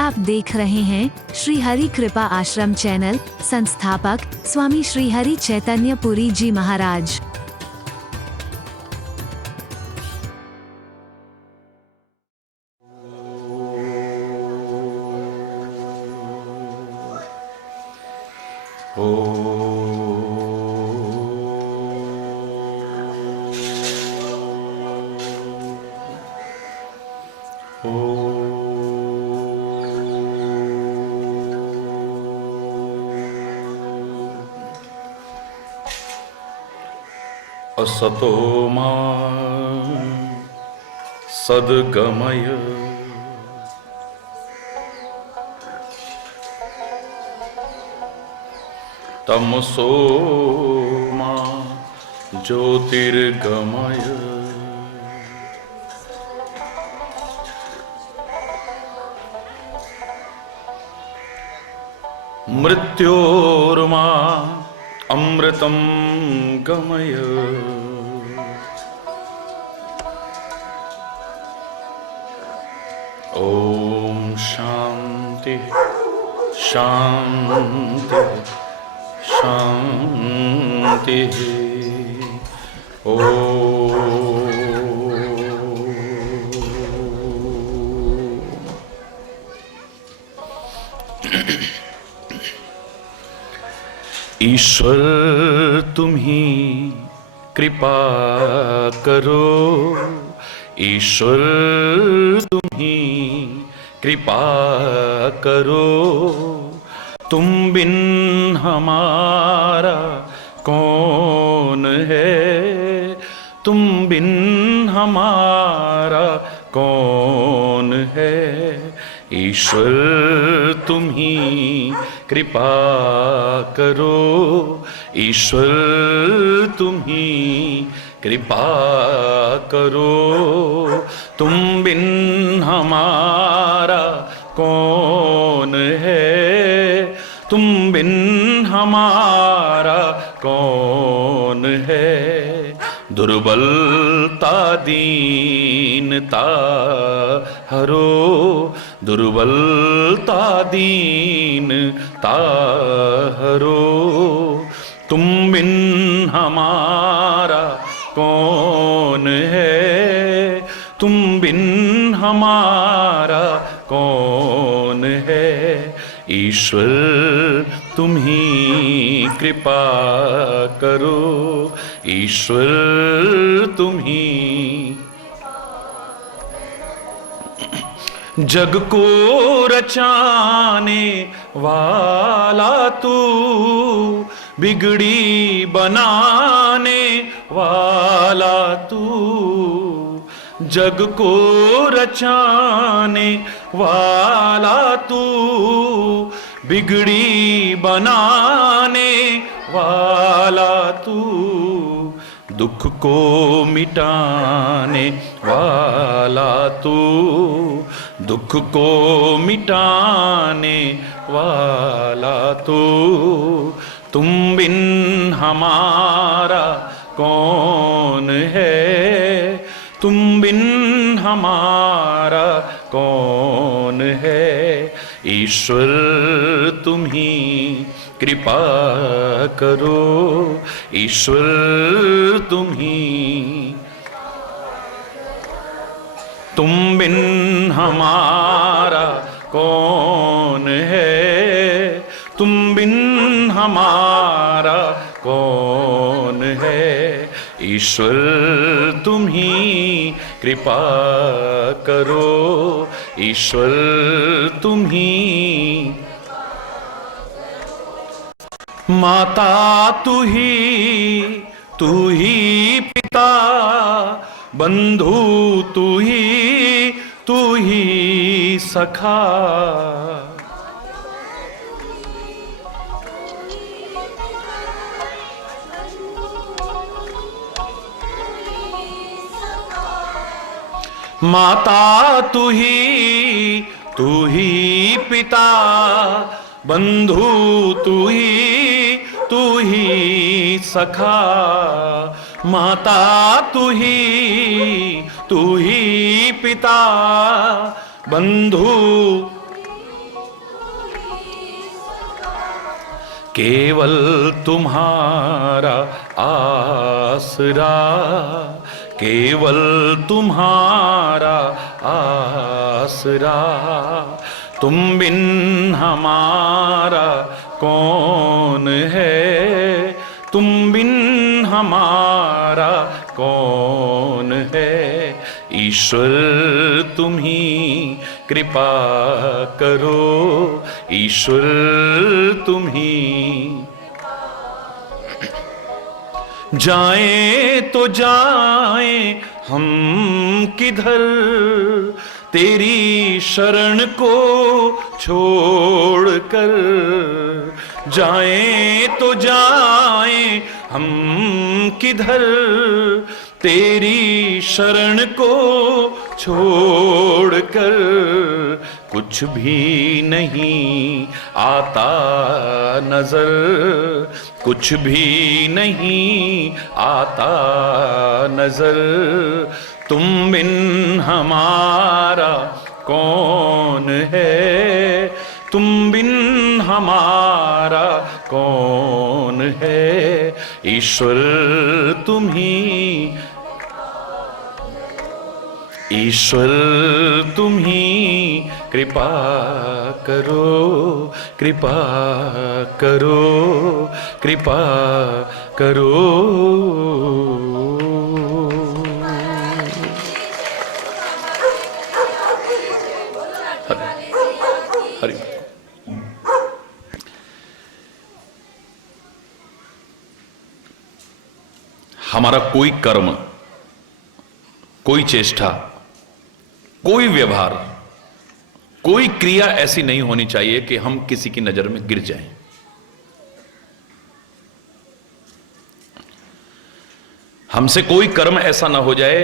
आप देख रहे हैं श्री हरि कृपा आश्रम चैनल। संस्थापक स्वामी श्री हरि चैतन्य पुरी जी महाराज। असतो मा सद्गमय तमसो मा ज्योतिर्गमय मृत्योर्मा अमृतं गमय ओम शांति शांति शांति। ईश्वर तुम ही कृपा करो, ईश्वर तुम ही कृपा करो, तुम बिन हमारा कौन है, तुम बिन हमारा कौन है। ईश्वर तुम ही कृपा करो, ईश्वर तुम ही कृपा करो, तुम बिन हमारा कौन है, तुम बिन हमारा कौन है। दुर्बलता दीनता हरो, दुर्बलता दीनता हरो, तुम बिन हमारा कौन है, तुम बिन हमारा कौन है। ईश्वर तुम ही कृपा करो, ईश्वर तुम ही। जग को रचाने वाला तू, बिगड़ी बनाने वाला तू, जग को रचाने वाला तू, बिगड़ी बनाने वाला तू, दुख को मिटाने वाला तू, दुख को मिटाने वाला तू, तुम बिन हमारा कौन है, तुम बिन हमारा कौन है। ईश्वर तुम ही कृपा करो, ईश्वर तुम ही, तुम बिन हमारा कौन है, तुम बिन हमारा कौन है। ईश्वर तुम ही कृपा करो, ईश्वर तुम ही। माता तू ही पिता, बंधु तू ही सखा, माता तू ही पिता, बंधु तू ही सखा, माता तू ही पिता, बंधु केवल तुम्हारा आसरा, केवल तुम्हारा आसरा, तुम बिन हमारा कौन है, तुम बिन हमारा कौन है। ईश्वर तुम ही कृपा करो, ईश्वर तुम ही। जाएं तो जाएं हम किधर, तेरी शरण को छोड़कर। जाएं तो जाएं हम किधर, तेरी शरण को छोड़कर। कुछ भी नहीं आता नजर, कुछ भी नहीं आता नजर, तुम बिन हमारा कौन है, तुम बिन हमारा कौन है। ईश्वर तुम ही, ईश्वर तुम ही कृपा करो, कृपा करो, कृपा करो। हरि हमारा कोई कर्म, कोई चेष्टा, कोई व्यवहार, कोई क्रिया ऐसी नहीं होनी चाहिए कि हम किसी की नजर में गिर जाएं। हमसे कोई कर्म ऐसा ना हो जाए,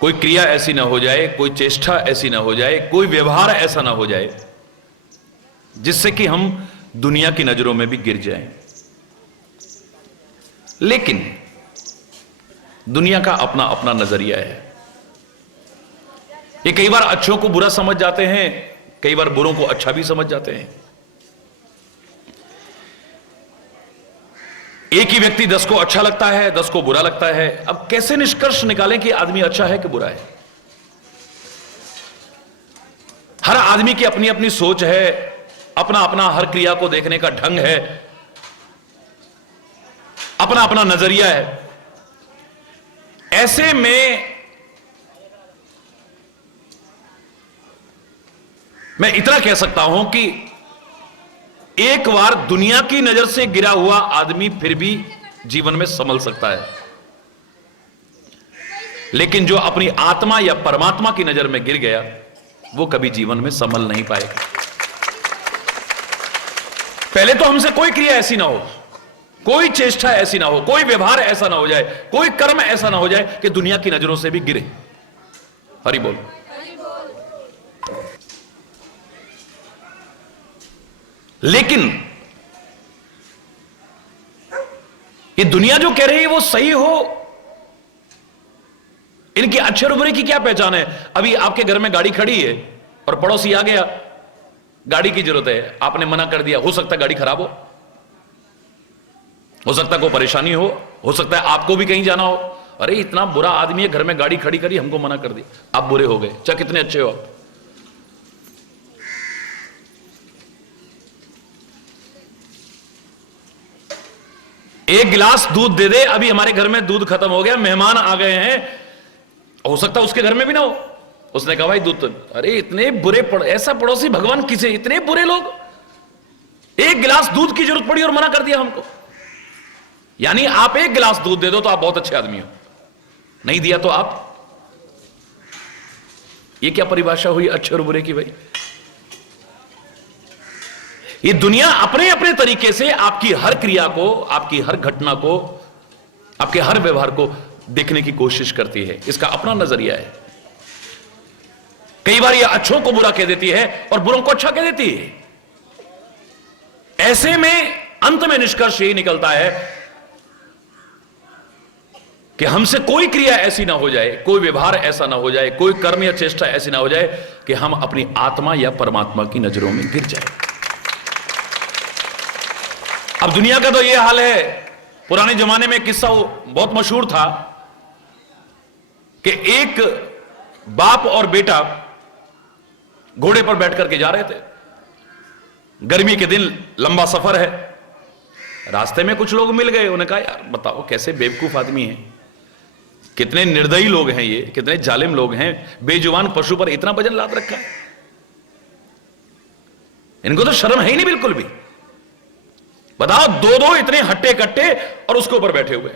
कोई क्रिया ऐसी ना हो जाए, कोई चेष्टा ऐसी ना हो जाए, कोई व्यवहार ऐसा ना हो जाए जिससे कि हम दुनिया की नजरों में भी गिर जाएं। लेकिन दुनिया का अपना अपना नजरिया है। ये कई बार अच्छों को बुरा समझ जाते हैं, कई बार बुरों को अच्छा भी समझ जाते हैं। एक ही व्यक्ति 10 को अच्छा लगता है, 10 को बुरा लगता है। अब कैसे निष्कर्ष निकालें कि आदमी अच्छा है कि बुरा है? हर आदमी की अपनी अपनी सोच है, अपना अपना हर क्रिया को देखने का ढंग है, अपना अपना नजरिया है। ऐसे में मैं इतना कह सकता हूं कि एक बार दुनिया की नजर से गिरा हुआ आदमी फिर भी जीवन में संभल सकता है, लेकिन जो अपनी आत्मा या परमात्मा की नजर में गिर गया वो कभी जीवन में संभल नहीं पाएगा। पहले तो हमसे कोई क्रिया ऐसी ना हो, कोई चेष्टा ऐसी ना हो, कोई व्यवहार ऐसा ना हो जाए, कोई कर्म ऐसा ना हो जाए कि दुनिया की नजरों से भी गिरे। हरि बोल। लेकिन ये दुनिया जो कह रही है वो सही हो, इनकी अच्छे और बुरे की क्या पहचान है? अभी आपके घर में गाड़ी खड़ी है और पड़ोसी आ गया, गाड़ी की जरूरत है, आपने मना कर दिया। हो सकता है गाड़ी खराब हो सकता है कोई परेशानी हो सकता है आपको भी कहीं जाना हो। अरे इतना बुरा आदमी है, घर में गाड़ी खड़ी करी, हमको मना कर दिया, आप बुरे हो गए। चाहे कितने अच्छे हो आप। एक गिलास दूध दे दे, अभी हमारे घर में दूध खत्म हो गया, मेहमान आ गए हैं, हो सकता है उसके घर में भी ना हो। उसने कहा भाई दूध तो, अरे इतने बुरे ऐसा पड़ोसी भगवान किसे, इतने बुरे लोग। एक गिलास दूध की जरूरत पड़ी और मना कर दिया हमको। यानी आप एक गिलास दूध दे दो तो आप बहुत अच्छे आदमी हो, नहीं दिया तो आप। ये क्या परिभाषा हुई अच्छे और बुरे की भाई? ये दुनिया अपने अपने तरीके से आपकी हर क्रिया को, आपकी हर घटना को, आपके हर व्यवहार को देखने की कोशिश करती है। इसका अपना नजरिया है। कई बार ये अच्छों को बुरा कह देती है और बुरों को अच्छा कह देती है। ऐसे में अंत में निष्कर्ष यही निकलता है कि हमसे कोई क्रिया ऐसी ना हो जाए, कोई व्यवहार ऐसा ना हो जाए, कोई कर्म या चेष्टा ऐसी ना हो जाए कि हम अपनी आत्मा या परमात्मा की नजरों में गिर जाए। अब दुनिया का तो यह हाल है। पुराने जमाने में किस्सा बहुत मशहूर था कि एक बाप और बेटा घोड़े पर बैठ करके जा रहे थे। गर्मी के दिन, लंबा सफर है। रास्ते में कुछ लोग मिल गए। उन्हें कहा, यार बताओ कैसे बेवकूफ आदमी हैं, कितने निर्दयी लोग हैं ये, कितने जालिम लोग हैं, बेजुबान पशु पर इतना वजन लाद रखा है, इनको तो शर्म है ही नहीं बिल्कुल भी। बताओ, दो दो इतने हट्टे कट्टे और उसके ऊपर बैठे हुए।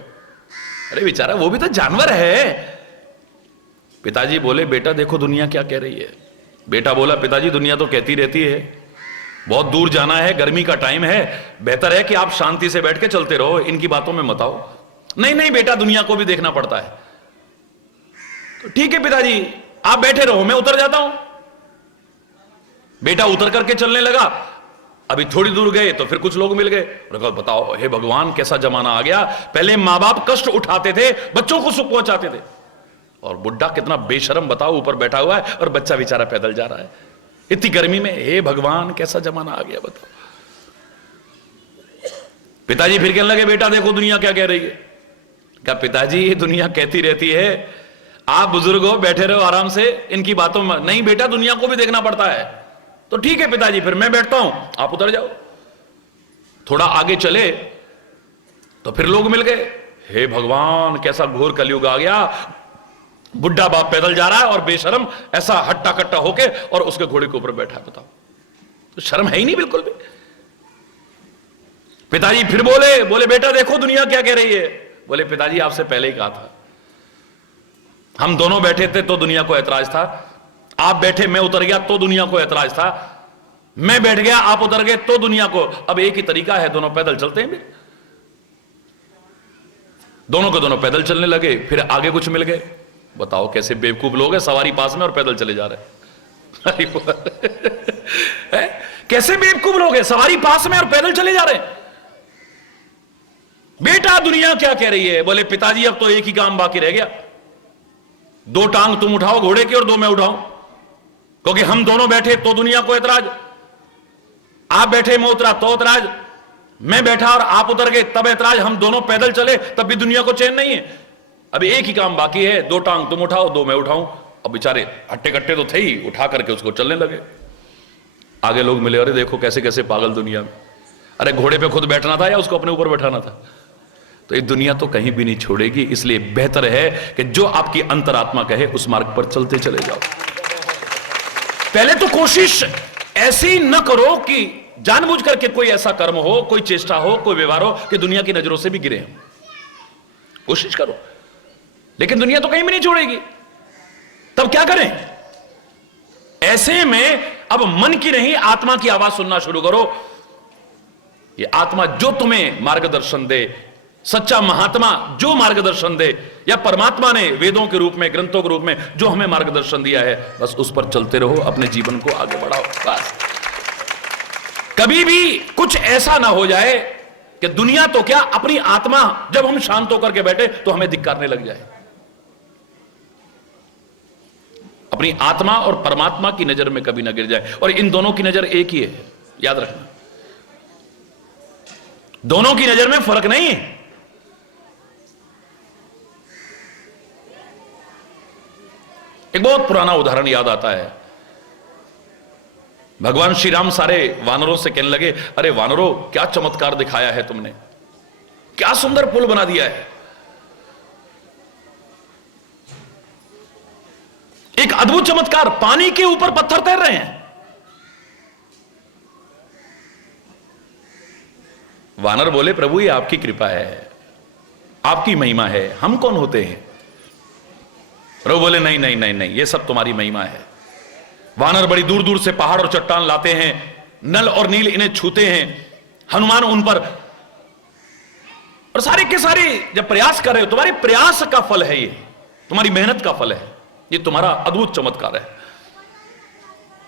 अरे बेचारा, वो भी तो जानवर है। पिताजी बोले, बेटा देखो दुनिया क्या कह रही है। बेटा बोला, पिताजी दुनिया तो कहती रहती है, बहुत दूर जाना है, गर्मी का टाइम है, बेहतर है कि आप शांति से बैठ के चलते रहो, इनकी बातों में मत आओ। नहीं नहीं बेटा, दुनिया को भी देखना पड़ता है। तो ठीक है पिताजी, आप बैठे रहो, मैं उतर जाता हूं। बेटा उतर करके चलने लगा। अभी थोड़ी दूर गए तो फिर कुछ लोग मिल गए। उन्होंने कहा, बताओ हे भगवान, कैसा जमाना आ गया। पहले मां बाप कष्ट उठाते थे, बच्चों को सुख पहुंचाते थे, और बुढ़ा कितना बेशरम, बताओ, ऊपर बैठा हुआ है और बच्चा बेचारा पैदल जा रहा है इतनी गर्मी में। हे भगवान, कैसा जमाना आ गया, बताओ। पिताजी फिर कहने लगे, बेटा देखो दुनिया क्या कह रही है। कहा, पिताजी ये दुनिया कहती रहती है, आप बुजुर्ग हो, बैठे रहो आराम से, इनकी बातों में। नहीं बेटा, दुनिया को भी देखना पड़ता है। तो ठीक है पिताजी, फिर मैं बैठता हूं, आप उतर जाओ। थोड़ा आगे चले तो फिर लोग मिल गए। हे भगवान, कैसा घोर कलयुग आ गया। बुढ़ा बाप पैदल जा रहा है और बेशरम ऐसा हट्टा कट्टा होके और उसके घोड़े के ऊपर बैठा है। बताओ, तो शर्म है ही नहीं बिल्कुल भी। पिताजी फिर बोले, बेटा देखो दुनिया क्या कह रही है। बोले, पिताजी आपसे पहले ही कहा था, हम दोनों बैठे थे तो दुनिया को ऐतराज था, आप बैठे मैं उतर गया तो दुनिया को ऐतराज था, मैं बैठ गया आप उतर गए तो दुनिया को। अब एक ही तरीका है, दोनों पैदल चलते हैं। दोनों के दोनों पैदल चलने लगे। फिर आगे कुछ मिल गए। बताओ कैसे बेवकूफ लोग हैं, सवारी पास में और पैदल चले जा रहे हैं। कैसे बेवकूफ लोग हैं, सवारी पास में और पैदल चले जा रहे हैं। बेटा दुनिया क्या कह रही है। बोले, पिताजी अब तो एक ही काम बाकी रह गया, दो टांग तुम उठाओ घोड़े की और दो मैं उठाऊं, क्योंकि हम दोनों बैठे तो दुनिया को ऐतराज, आप बैठे मैं उतरा तो ऐतराज, मैं बैठा और आप उतर गए तब ऐतराज, हम दोनों पैदल चले तब भी दुनिया को चैन नहीं है। अब एक ही काम बाकी है, दो टांग तुम उठाओ दो मैं उठाऊं। अब बेचारे हट्टे कट्टे तो थे ही, उठा करके उसको चलने लगे। आगे लोग मिले, अरे देखो कैसे कैसे पागल दुनिया में। अरे घोड़े पे खुद बैठना था या उसको अपने ऊपर बैठाना था। तो ये दुनिया तो कहीं भी नहीं छोड़ेगी, इसलिए बेहतर है कि जो आपकी अंतरात्मा कहे उस मार्ग पर चलते चले जाओ। पहले तो कोशिश ऐसी न करो कि जानबूझ करके कोई ऐसा कर्म हो, कोई चेष्टा हो, कोई व्यवहार हो कि दुनिया की नजरों से भी गिरे। कोशिश करो, लेकिन दुनिया तो कहीं भी नहीं छोड़ेगी। तब क्या करें? ऐसे में अब मन की नहीं आत्मा की आवाज सुनना शुरू करो। ये आत्मा जो तुम्हें मार्गदर्शन दे, सच्चा महात्मा जो मार्गदर्शन दे, या परमात्मा ने वेदों के रूप में, ग्रंथों के रूप में जो हमें मार्गदर्शन दिया है, बस उस पर चलते रहो, अपने जीवन को आगे बढ़ाओ। बस कभी भी कुछ ऐसा ना हो जाए कि दुनिया तो क्या, अपनी आत्मा जब हम शांत होकर के बैठे तो हमें धिक्कारने लग जाए। अपनी आत्मा और परमात्मा की नजर में कभी ना गिर जाए। और इन दोनों की नजर एक ही है, याद रखना, दोनों की नजर में फर्क नहीं है। एक बहुत पुराना उदाहरण याद आता है। भगवान श्री राम सारे वानरों से कहने लगे, अरे वानरों, क्या चमत्कार दिखाया है तुमने, क्या सुंदर पुल बना दिया है। एक अद्भुत चमत्कार, पानी के ऊपर पत्थर तैर रहे हैं। वानर बोले, प्रभु ये आपकी कृपा है, आपकी महिमा है, हम कौन होते हैं। प्रभु बोले, नहीं नहीं नहीं नहीं, ये सब तुम्हारी महिमा है। वानर बड़ी दूर दूर से पहाड़ और चट्टान लाते हैं, नल और नील इन्हें छूते हैं, हनुमान उन पर, और सारे के सारे जब प्रयास कर रहे हो, तुम्हारे प्रयास का फल है, ये तुम्हारी मेहनत का फल है, ये तुम्हारा अद्भुत चमत्कार है।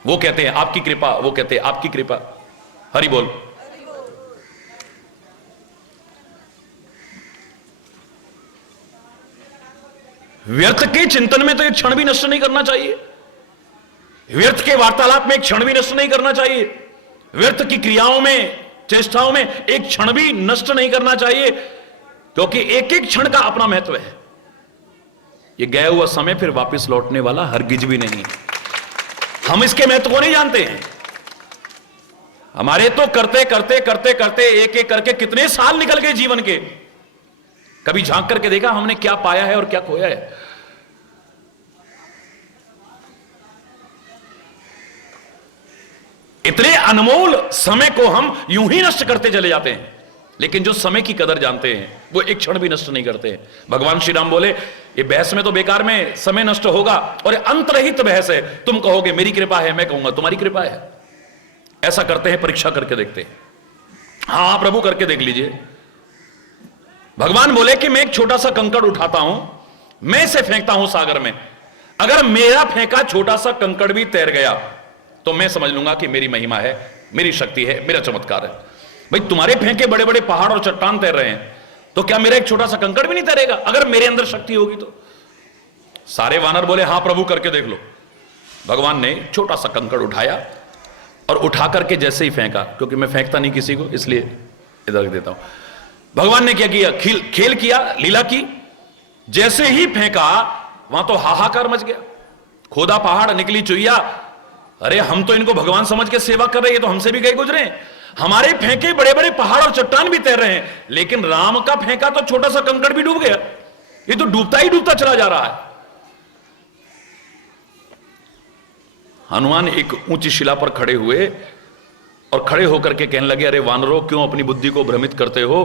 वो कहते हैं आपकी कृपा, वो कहते हैं आपकी कृपा। हरि बोल। व्यर्थ के चिंतन में तो एक क्षण भी नष्ट नहीं करना चाहिए, व्यर्थ के वार्तालाप में एक क्षण भी नष्ट नहीं करना चाहिए, व्यर्थ की क्रियाओं में चेष्टाओं में एक क्षण भी नष्ट नहीं करना चाहिए, क्योंकि एक एक क्षण का अपना महत्व है। ये गया हुआ समय फिर वापस लौटने वाला हरगिज भी नहीं। हम इसके महत्व को नहीं जानते हैं। हमारे तो करते करते करते करते एक एक करके कितने साल निकल गए जीवन के। कभी झांक करके देखा हमने क्या पाया है और क्या खोया है? इतने अनमोल समय को हम यूं ही नष्ट करते चले जाते हैं, लेकिन जो समय की कदर जानते हैं वो एक क्षण भी नष्ट नहीं करते हैं। भगवान श्री राम बोले ये बहस में तो बेकार में समय नष्ट होगा, और अंतरहित बहस है। तुम कहोगे मेरी कृपा है, मैं कहूंगा तुम्हारी कृपा है। ऐसा करते हैं, परीक्षा करके देखते हैं। हाँ प्रभु करके देख लीजिए। भगवान बोले कि मैं एक छोटा सा कंकड़ उठाता हूं, मैं इसे फेंकता हूं सागर में। अगर मेरा फेंका छोटा सा कंकड़ भी तैर गया तो मैं समझ लूंगा कि मेरी महिमा है, मेरी शक्ति है, मेरा चमत्कार है। भाई तुम्हारे फेंके बड़े बड़े पहाड़ और चट्टान तैर रहे हैं, तो क्या मेरा एक छोटा सा कंकड़ भी नहीं तैरेगा अगर मेरे अंदर शक्ति होगी तो? सारे वानर बोले हां प्रभु करके देख लो। भगवान ने छोटा सा कंकड़ उठाया और उठा करके जैसे ही फेंका, क्योंकि मैं फेंकता नहीं किसी को इसलिए इधर रख देता हूं। भगवान ने क्या किया? खेल किया, लीला की। जैसे ही फेंका वहां तो हाहाकार मच गया। खोदा पहाड़, निकली चुईया। अरे हम तो इनको भगवान समझ के सेवा कर रहे हैं, ये तो हमसे भी गए गुजरे। हमारे फेंके बड़े बड़े पहाड़ और चट्टान भी तैर रहे हैं, लेकिन राम का फेंका तो छोटा सा कंकड़ भी डूब गया। ये तो डूबता ही डूबता चला जा रहा है। हनुमान एक ऊंची शिला पर खड़े हुए और खड़े होकर के कहने लगे, अरे वानरों, क्यों अपनी बुद्धि को भ्रमित करते हो?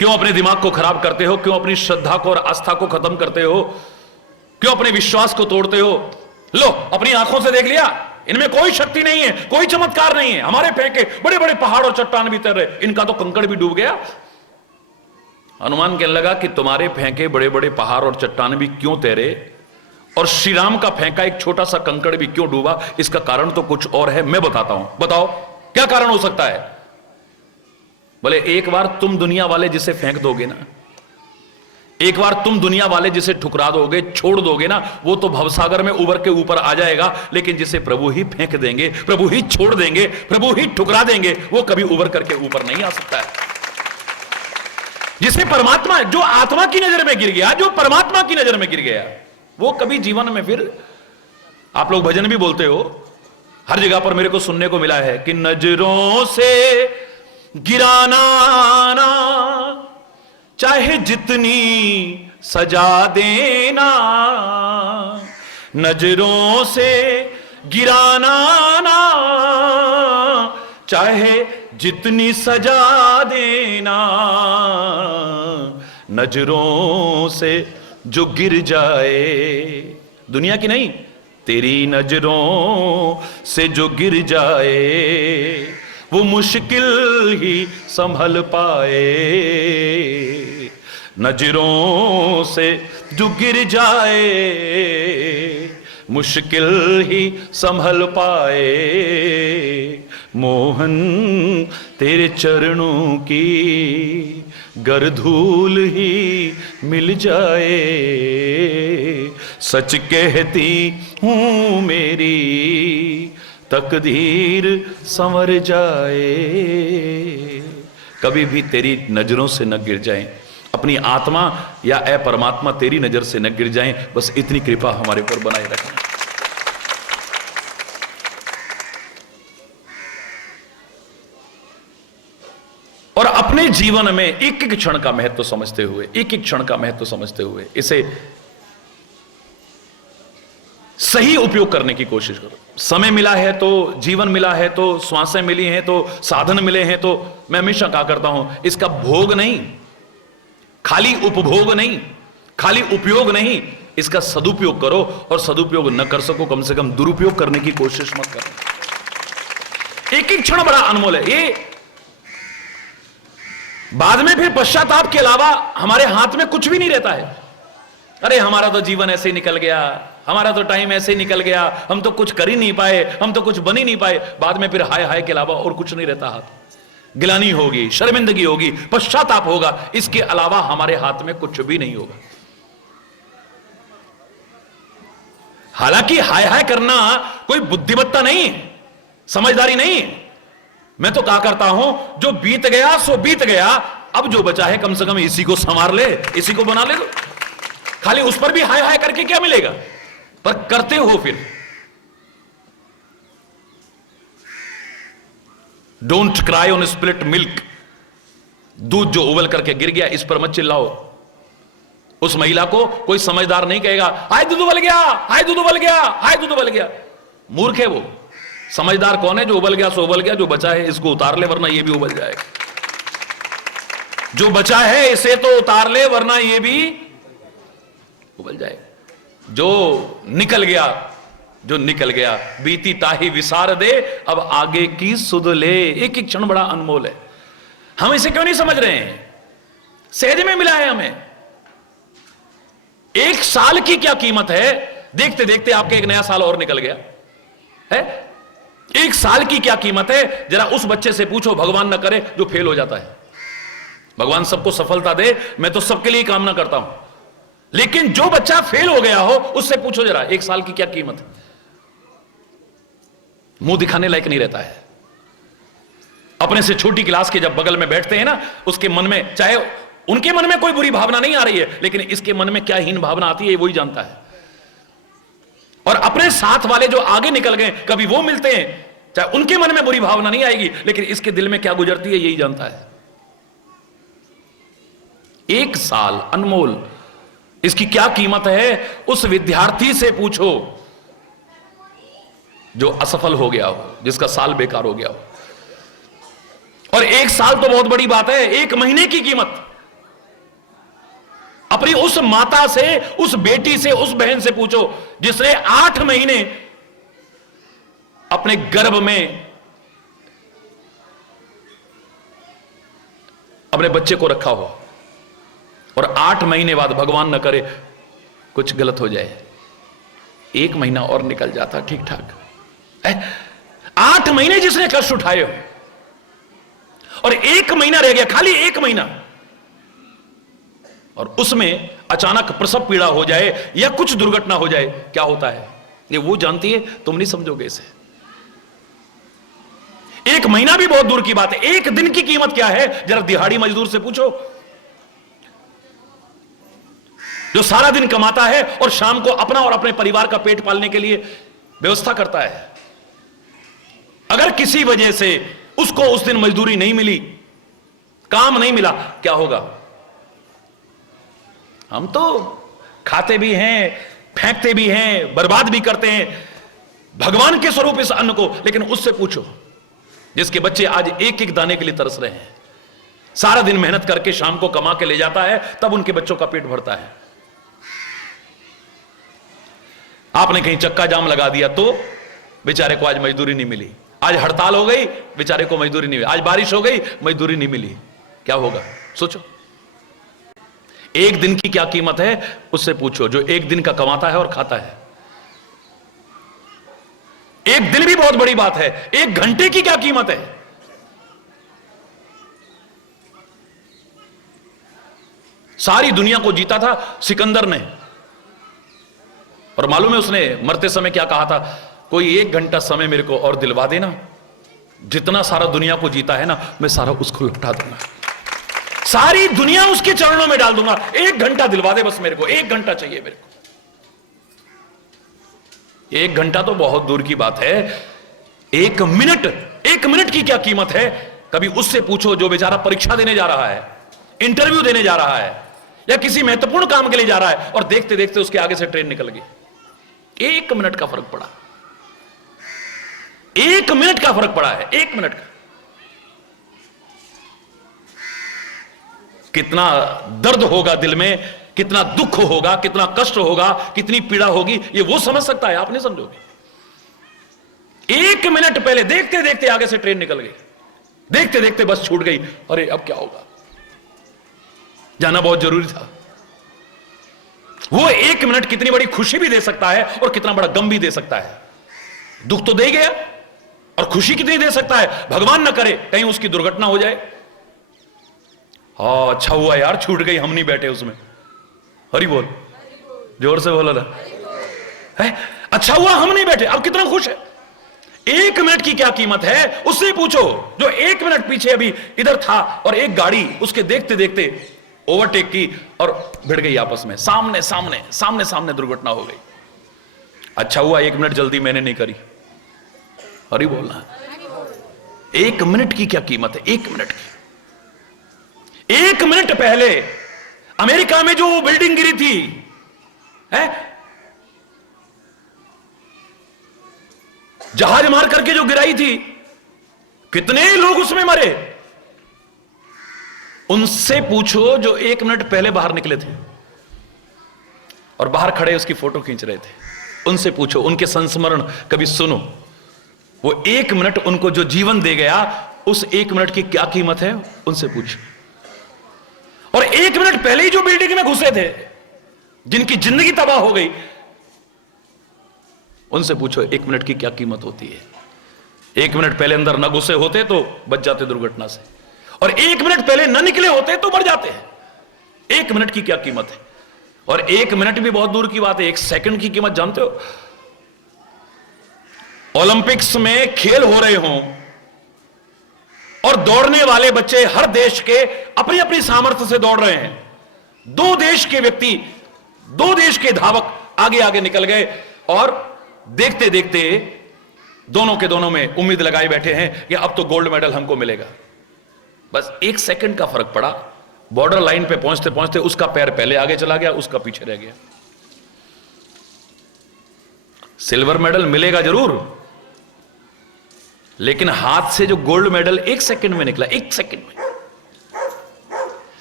क्यों अपने दिमाग को खराब करते हो? क्यों अपनी श्रद्धा को और आस्था को खत्म करते हो? क्यों अपने विश्वास को तोड़ते हो? लो, अपनी आंखों से देख लिया, इनमें कोई शक्ति नहीं है, कोई चमत्कार नहीं है। हमारे फेंके बड़े बड़े पहाड़ और चट्टान भी तैर रहे, इनका तो कंकड़ भी डूब गया। हनुमान कहने लगा कि तुम्हारे फेंके बड़े बड़े पहाड़ और चट्टान भी क्यों तैरे और श्री राम का फेंका एक छोटा सा कंकड़ भी क्यों डूबा? इसका कारण तो कुछ और है, मैं बताता हूं। बताओ क्या कारण हो सकता है? बोले एक बार तुम दुनिया वाले जिसे फेंक दोगे ना, एक बार तुम दुनिया वाले जिसे ठुकरा दोगे, छोड़ दोगे ना, वो तो भवसागर में उबर के ऊपर आ जाएगा। लेकिन जिसे प्रभु ही फेंक देंगे, प्रभु ही छोड़ देंगे, प्रभु ही ठुकरा देंगे, वो कभी उबर करके ऊपर नहीं आ सकता है। जिसे परमात्मा, जो आत्मा की नजर में गिर गया, जो परमात्मा की नजर में गिर गया, वो कभी जीवन में फिर, आप लोग भजन भी बोलते हो, हर जगह पर मेरे को सुनने को मिला है कि नजरों से गिराना ना, चाहे जितनी सजा देना, नजरों से गिराना ना, चाहे जितनी सजा देना, नजरों से जो गिर जाए, दुनिया की नहीं, तेरी नजरों से जो गिर जाए, वो मुश्किल ही संभल पाए। नजरों से जो गिर जाए, मुश्किल ही संभल पाए। मोहन तेरे चरणों की गर धूल ही मिल जाए, सच कहती हूं मेरी तकदीर संवर जाए। कभी भी तेरी नजरों से न गिर जाएं, अपनी आत्मा या ए परमात्मा तेरी नजर से न गिर जाएं, बस इतनी कृपा हमारे ऊपर बनाए रखना। और अपने जीवन में एक एक क्षण का महत्व समझते हुए, एक एक क्षण का महत्व समझते हुए इसे सही उपयोग करने की कोशिश करो। समय मिला है तो, जीवन मिला है तो, श्वासें मिली हैं तो, साधन मिले हैं तो, मैं हमेशा कहा करता हूं, इसका भोग नहीं, खाली उपभोग नहीं, खाली उपयोग नहीं, इसका सदुपयोग करो। और सदुपयोग न कर सको, कम से कम दुरुपयोग करने की कोशिश मत करो। एक एक क्षण बड़ा अनमोल है। ये बाद में फिर पश्चाताप के अलावा हमारे हाथ में कुछ भी नहीं रहता है। अरे हमारा तो जीवन ऐसे ही निकल गया, हमारा तो टाइम ऐसे ही निकल गया, हम तो कुछ कर ही नहीं पाए, हम तो कुछ बन ही नहीं पाए। बाद में फिर हाय हाय के अलावा और कुछ नहीं रहता हाथ। गिलानी होगी, शर्मिंदगी होगी, पश्चाताप होगा, इसके अलावा हमारे हाथ में कुछ भी नहीं होगा। हालांकि हाय हाय करना कोई बुद्धिमत्ता नहीं है, समझदारी नहीं है। मैं तो कहा करता हूं जो बीत गया सो बीत गया, अब जो बचा है कम से कम इसी को संवार ले, इसी को बना ले। तो खाली उस पर भी हाय हाय करके क्या मिलेगा, पर करते हो फिर। Don't cry on split milk, दूध जो उबल करके गिर गया इस पर मत चिल्लाओ। उस महिला को कोई समझदार नहीं कहेगा हाय दूध उबल गया, हाय दूध उबल गया, हाय दूध उबल गया। मूर्ख है वो। समझदार कौन है? जो उबल गया सो उबल गया, जो बचा है इसको उतार ले वरना ये भी उबल जाएगा। जो बचा है इसे तो उतार ले वरना ये भी उबल जाएगा। जो निकल गया, जो निकल गया बीती ताही विसार दे, अब आगे की सुध ले। एक एक क्षण बड़ा अनमोल है। हम इसे क्यों नहीं समझ रहे हैं? सहज में मिला है हमें। एक साल की क्या कीमत है, देखते देखते आपके एक नया साल और निकल गया है। एक साल की क्या कीमत है, जरा उस बच्चे से पूछो, भगवान न करे जो फेल हो जाता है। भगवान सबको सफलता दे, मैं तो सबके लिए कामना करता हूं, लेकिन जो बच्चा फेल हो गया हो उससे पूछो जरा एक साल की क्या कीमत है। मुंह दिखाने लायक नहीं रहता है। अपने से छोटी क्लास के जब बगल में बैठते हैं ना, उसके मन में, चाहे उनके मन में कोई बुरी भावना नहीं आ रही है, लेकिन इसके मन में क्या हीन भावना आती है वही जानता है। और अपने साथ वाले जो आगे निकल गए, कभी वो मिलते हैं, चाहे उनके मन में बुरी भावना नहीं आएगी, लेकिन इसके दिल में क्या गुजरती है यही जानता है। एक साल अनमोल, इसकी क्या कीमत है उस विद्यार्थी से पूछो जो असफल हो गया हो, जिसका साल बेकार हो गया हो। और एक साल तो बहुत बड़ी बात है, एक महीने की कीमत अपनी उस माता से, उस बेटी से, उस बहन से पूछो जिसने 8 महीने अपने गर्भ में अपने बच्चे को रखा हो और 8 महीने बाद भगवान न करे कुछ गलत हो जाए, 1 महीना और निकल जाता ठीक ठाक। 8 महीने जिसने कष्ट उठाए हो और 1 महीना रह गया, खाली 1 महीना, और उसमें अचानक प्रसव पीड़ा हो जाए या कुछ दुर्घटना हो जाए, क्या होता है ये वो जानती है, तुम नहीं समझोगे इसे। 1 महीना भी बहुत दूर की बात है, 1 दिन की कीमत क्या है जरा दिहाड़ी मजदूर से पूछो, जो सारा दिन कमाता है और शाम को अपना और अपने परिवार का पेट पालने के लिए व्यवस्था करता है। अगर किसी वजह से उसको उस दिन मजदूरी नहीं मिली, काम नहीं मिला, क्या होगा? हम तो खाते भी हैं, फेंकते भी हैं, बर्बाद भी करते हैं भगवान के स्वरूप इस अन्न को, लेकिन उससे पूछो जिसके बच्चे आज एक एक दाने के लिए तरस रहे हैं, सारा दिन मेहनत करके शाम को कमा के ले जाता है, तब उनके बच्चों का पेट भरता है। आपने कहीं चक्का जाम लगा दिया तो बेचारे को आज मजदूरी नहीं मिली, आज हड़ताल हो गई बेचारे को मजदूरी नहीं मिली, आज बारिश हो गई मजदूरी नहीं मिली, क्या होगा सोचो। 1 दिन की क्या कीमत है उससे पूछो जो 1 दिन का कमाता है और खाता है। 1 दिन भी बहुत बड़ी बात है, 1 घंटे की क्या कीमत है। सारी दुनिया को जीता था सिकंदर ने, और मालूम है उसने मरते समय क्या कहा था? कोई 1 घंटा समय मेरे को और दिलवा देना, जितना सारा दुनिया को जीता है ना मैं सारा उसको लौटा दूंगा, सारी दुनिया उसके चरणों में डाल दूंगा, 1 घंटा दिलवा दे बस मेरे को, 1 घंटा चाहिए मेरे को। 1 घंटा तो बहुत दूर की बात है, 1 मिनट की क्या कीमत है कभी उससे पूछो जो बेचारा परीक्षा देने जा रहा है, इंटरव्यू देने जा रहा है या किसी महत्वपूर्ण काम के लिए जा रहा है और देखते देखते उसके आगे से ट्रेन निकल गई। 1 मिनट का फर्क पड़ा, 1 मिनट का फर्क पड़ा है, 1 मिनट का। कितना दर्द होगा दिल में, कितना दुख होगा, कितना कष्ट होगा, कितनी पीड़ा होगी, ये वो समझ सकता है, आप नहीं समझोगे। 1 मिनट पहले देखते देखते आगे से ट्रेन निकल गई, देखते देखते बस छूट गई, अरे अब क्या होगा, जाना बहुत जरूरी था। वो 1 मिनट कितनी बड़ी खुशी भी दे सकता है और कितना बड़ा गम भी दे सकता है। दुख तो दे गया और खुशी कितनी दे सकता है, भगवान न करे कहीं उसकी दुर्घटना हो जाए। हाँ अच्छा हुआ यार छूट गई, हम नहीं बैठे उसमें। हरि बोल, जोर से बोलो ना, है अच्छा हुआ हम नहीं बैठे, अब कितना खुश है। 1 मिनट की क्या कीमत है उससे पूछो, जो 1 मिनट पीछे अभी इधर था और एक गाड़ी उसके देखते देखते ओवरटेक की और भिड़ गई आपस में, सामने सामने सामने सामने दुर्घटना हो गई। अच्छा हुआ 1 मिनट जल्दी मैंने नहीं करी। अरे बोलना, 1 मिनट की क्या कीमत है, 1 मिनट की। 1 मिनट पहले अमेरिका में जो बिल्डिंग गिरी थी है, जहाज मार करके जो गिराई थी, कितने लोग उसमें मरे। उनसे पूछो जो 1 मिनट पहले बाहर निकले थे और बाहर खड़े उसकी फोटो खींच रहे थे, उनसे पूछो, उनके संस्मरण कभी सुनो। वो 1 मिनट उनको जो जीवन दे गया, उस 1 मिनट की क्या कीमत है, उनसे पूछो। और 1 मिनट पहले ही जो बिल्डिंग में घुसे थे, जिनकी जिंदगी तबाह हो गई, उनसे पूछो 1 मिनट की क्या कीमत होती है। 1 मिनट पहले अंदर न घुसे होते तो बच जाते दुर्घटना से, और 1 मिनट पहले न निकले होते तो मर जाते हैं। 1 मिनट की क्या कीमत है। और 1 मिनट भी बहुत दूर की बात है, 1 सेकंड की कीमत जानते हो। ओलंपिक्स में खेल हो रहे हों और दौड़ने वाले बच्चे हर देश के अपनी अपनी सामर्थ्य से दौड़ रहे हैं, 2 देश के व्यक्ति, 2 देश के धावक आगे आगे निकल गए और देखते देखते दोनों के दोनों में उम्मीद लगाए बैठे हैं कि अब तो गोल्ड मेडल हमको मिलेगा। बस 1 सेकंड का फर्क पड़ा, बॉर्डर लाइन पे पहुंचते पहुंचते उसका पैर पहले आगे चला गया, उसका पीछे रह गया। सिल्वर मेडल मिलेगा जरूर, लेकिन हाथ से जो गोल्ड मेडल 1 सेकंड में निकला, 1 सेकंड में,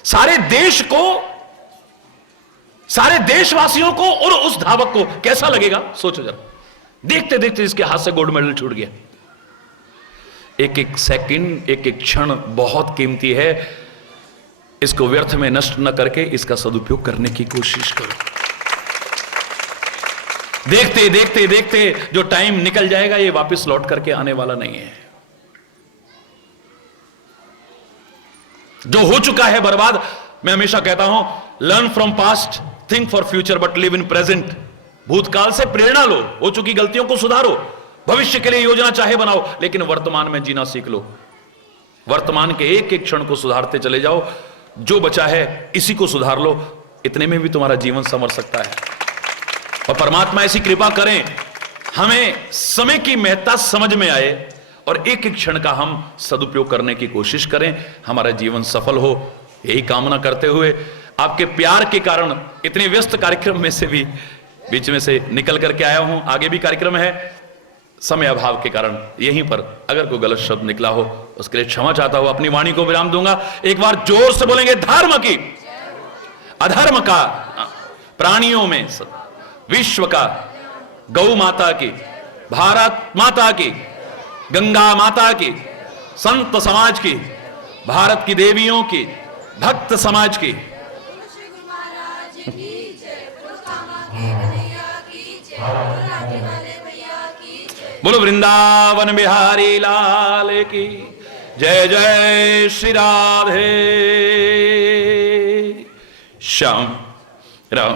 सारे देश को, सारे देशवासियों को और उस धावक को कैसा लगेगा सोचो जरा। देखते देखते इसके हाथ से गोल्ड मेडल छूट गया। 1-1 सेकंड, 1-1 क्षण बहुत कीमती है। इसको व्यर्थ में नष्ट न करके इसका सदुपयोग करने की कोशिश करो। देखते देखते देखते जो टाइम निकल जाएगा, ये वापस लौट करके आने वाला नहीं है। जो हो चुका है बर्बाद। मैं हमेशा कहता हूं, learn from past, think for future, but live in present. भूतकाल से प्रेरणा लो, हो चुकी गलतियों को सुधारो, भविष्य के लिए योजना चाहे बनाओ, लेकिन वर्तमान में जीना सीख लो। वर्तमान के 1-1 क्षण को सुधारते चले जाओ। जो बचा है इसी को सुधार लो, इतने में भी तुम्हारा जीवन संवर सकता है। और परमात्मा ऐसी कृपा करें, हमें समय की महत्ता समझ में आए और 1-1 क्षण का हम सदुपयोग करने की कोशिश करें, हमारा जीवन सफल हो। यही कामना करते हुए आपके प्यार के कारण इतने व्यस्त कार्यक्रम में से भी बीच में से निकल करके आया हूं। आगे भी कार्यक्रम है, समय अभाव के कारण यहीं पर अगर कोई गलत शब्द निकला हो उसके लिए क्षमा चाहता हूं, अपनी वाणी को विराम दूंगा। एक बार जोर से बोलेंगे, धर्म की, अधर्म का, प्राणियों में विश्व का, गौ माता की, भारत माता की, गंगा माता की, संत समाज की, भारत की देवियों की, भक्त समाज की। बोलो वृंदावन बिहारी लाल की जय। जय श्री राधे श्याम राम।